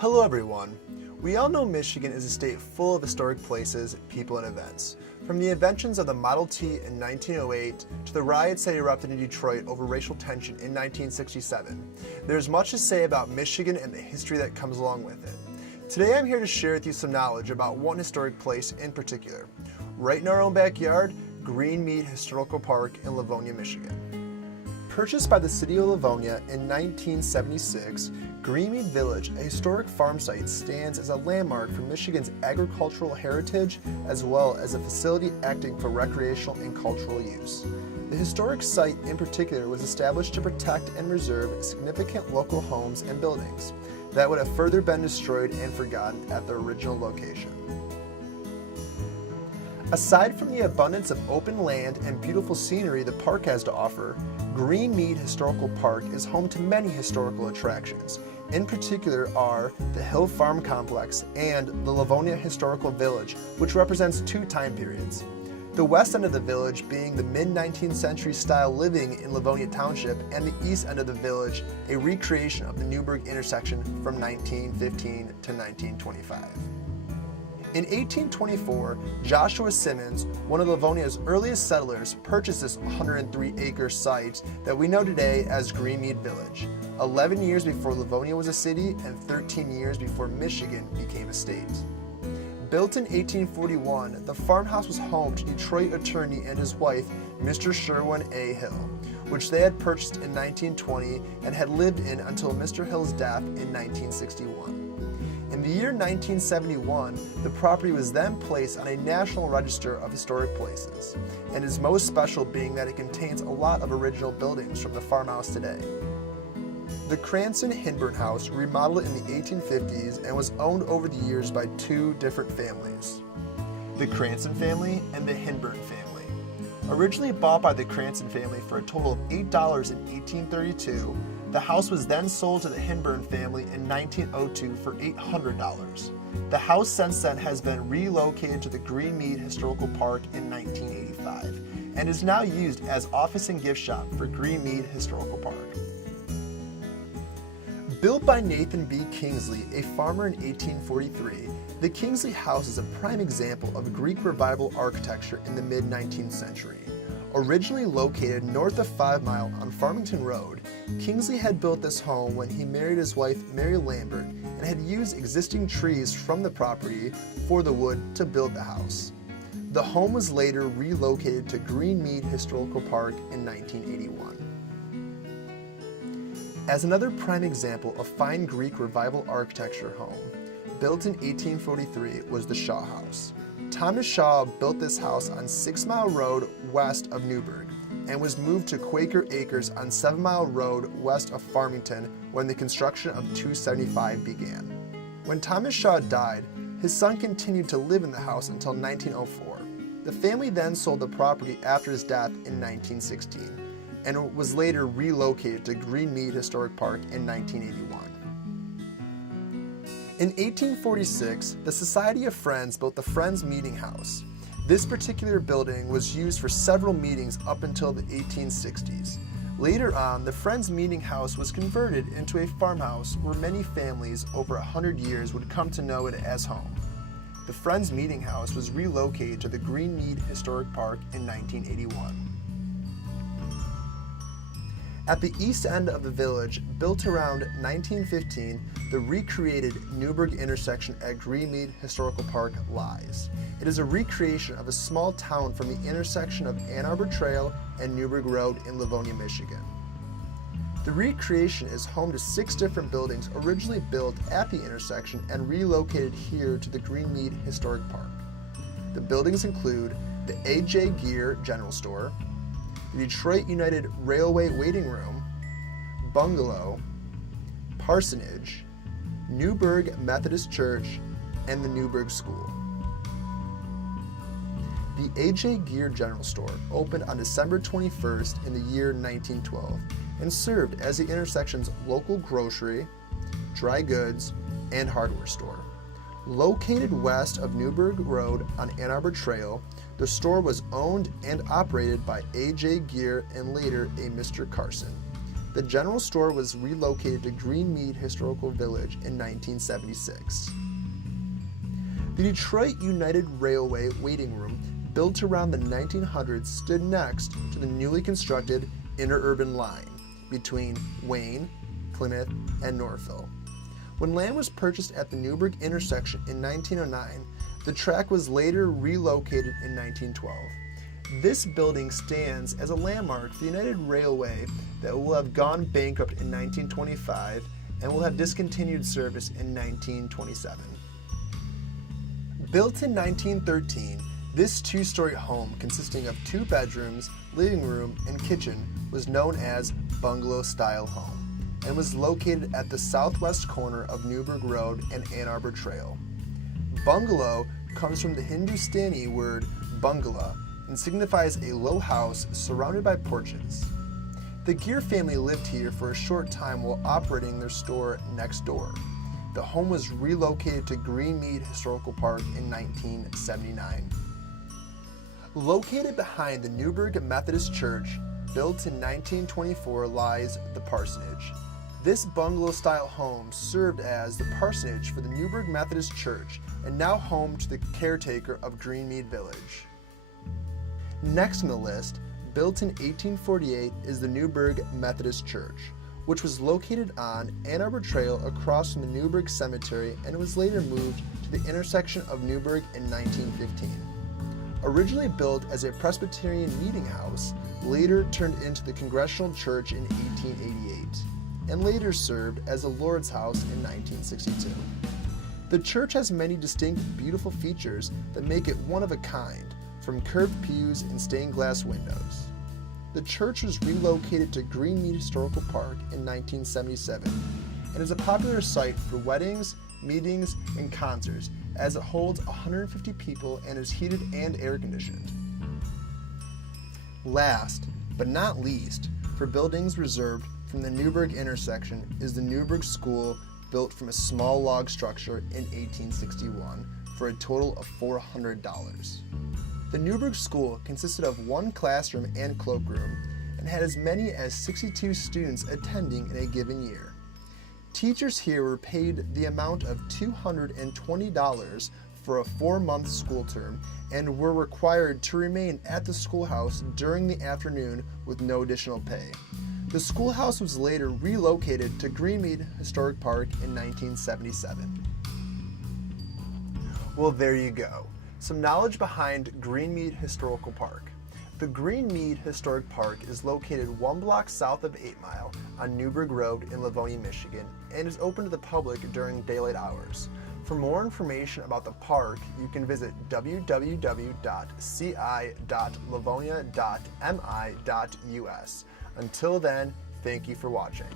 Hello everyone. We all know Michigan is a state full of historic places, people, and events. From the inventions of the Model T in 1908 to the riots that erupted in Detroit over racial tension in 1967, there's much to say about Michigan and the history that comes along with it. Today I'm here to share with you some knowledge about one historic place in particular. Right in our own backyard, Greenmead Historical Park in Livonia, Michigan. Purchased by the city of Livonia in 1976, Greenmead Village, a historic farm site, stands as a landmark for Michigan's agricultural heritage as well as a facility acting for recreational and cultural use. The historic site in particular was established to protect and preserve significant local homes and buildings that would have further been destroyed and forgotten at their original location. Aside from the abundance of open land and beautiful scenery the park has to offer, Greenmead Historical Park is home to many historical attractions. In particular are the Hill Farm Complex and the Livonia Historical Village, which represents two time periods. The west end of the village being the mid-19th century style living in Livonia Township, and the east end of the village a recreation of the Newburgh intersection from 1915 to 1925. In 1824, Joshua Simmons, one of Livonia's earliest settlers, purchased this 103-acre site that we know today as Greenmead Village, 11 years before Livonia was a city and 13 years before Michigan became a state. Built in 1841, the farmhouse was home to Detroit attorney and his wife, Mr. Sherwin A. Hill, which they had purchased in 1920 and had lived in until Mr. Hill's death in 1961. In the year 1971, the property was then placed on a National Register of Historic Places, and is most special being that it contains a lot of original buildings from the farmhouse today. The Cranston-Hinburn House remodeled in the 1850s and was owned over the years by two different families, the Cranston family and the Hinburn family. Originally bought by the Cranston family for a total of $8 in 1832, the house was then sold to the Hinburn family in 1902 for $800. The house since then has been relocated to the Greenmead Historical Park in 1985 and is now used as office and gift shop for Greenmead Historical Park. Built by Nathan B. Kingsley, a farmer in 1843, the Kingsley House is a prime example of Greek Revival architecture in the mid-19th century. Originally located north of 5 Mile on Farmington Road, Kingsley had built this home when he married his wife Mary Lambert and had used existing trees from the property for the wood to build the house. The home was later relocated to Greenmead Historical Park in 1981. As another prime example of fine Greek Revival architecture home, built in 1843 was the Shaw House. Thomas Shaw built this house on 6 Mile Road west of Newburgh and was moved to Quaker Acres on 7 Mile Road west of Farmington when the construction of 275 began. When Thomas Shaw died, his son continued to live in the house until 1904. The family then sold the property after his death in 1916 and was later relocated to Greenmead Historic Park in 1981. In 1846, the Society of Friends built the Friends Meeting House. This particular building was used for several meetings up until the 1860s. Later on, the Friends Meeting House was converted into a farmhouse where many families over 100 years would come to know it as home. The Friends Meeting House was relocated to the Greenmead Historic Park in 1981. At the east end of the village, built around 1915, the recreated Newburgh intersection at Greenmead Historical Park lies. It is a recreation of a small town from the intersection of Ann Arbor Trail and Newburgh Road in Livonia, Michigan. The recreation is home to 6 different buildings originally built at the intersection and relocated here to the Greenmead Historic Park. The buildings include the A.J. Gear General Store, the Detroit United Railway Waiting Room, Bungalow, Parsonage, Newburgh Methodist Church, and the Newburgh School. The A.J. Gear General Store opened on December 21st in the year 1912 and served as the intersection's local grocery, dry goods, and hardware store. Located west of Newburgh Road on Ann Arbor Trail, the store was owned and operated by A.J. Gear and later a Mr. Carson. The general store was relocated to Greenmead Historical Village in 1976. The Detroit United Railway waiting room, built around the 1900s, stood next to the newly constructed interurban line between Wayne, Plymouth, and Northville. When land was purchased at the Newburgh intersection in 1909, the track was later relocated in 1912. This building stands as a landmark for the United Railway that will have gone bankrupt in 1925 and will have discontinued service in 1927. Built in 1913, this two-story home consisting of 2 bedrooms, living room, and kitchen was known as bungalow-style home and was located at the southwest corner of Newburgh Road and Ann Arbor Trail. Bungalow comes from the Hindustani word bungalow and signifies a low house surrounded by porches. The Gear family lived here for a short time while operating their store next door. The home was relocated to Greenmead Historical Park in 1979. Located behind the Newburgh Methodist Church, built in 1924, lies the parsonage. This bungalow-style home served as the parsonage for the Newburgh Methodist Church and now home to the caretaker of Greenmead Village. Next on the list, built in 1848, is the Newburgh Methodist Church, which was located on Ann Arbor Trail across from the Newburgh Cemetery and was later moved to the intersection of Newburgh in 1915. Originally built as a Presbyterian meeting house, later turned into the Congregational Church in 1888, and later served as a Lord's House in 1962. The church has many distinct, beautiful features that make it one of a kind, from curved pews and stained glass windows. The church was relocated to Greenmead Historical Park in 1977 and is a popular site for weddings, meetings, and concerts, as it holds 150 people and is heated and air-conditioned. Last, but not least, for buildings reserved from the Newburgh intersection is the Newburgh School, built from a small log structure in 1861 for a total of $400. The Newburgh School consisted of 1 classroom and cloakroom and had as many as 62 students attending in a given year. Teachers here were paid the amount of $220 for a 4-month school term and were required to remain at the schoolhouse during the afternoon with no additional pay. The schoolhouse was later relocated to Greenmead Historic Park in 1977. Well, there you go. Some knowledge behind Greenmead Historical Park. The Greenmead Historic Park is located 1 block south of 8 Mile on Newburgh Road in Livonia, Michigan, and is open to the public during daylight hours. For more information about the park, you can visit www.ci.livonia.mi.us. Until then, thank you for watching.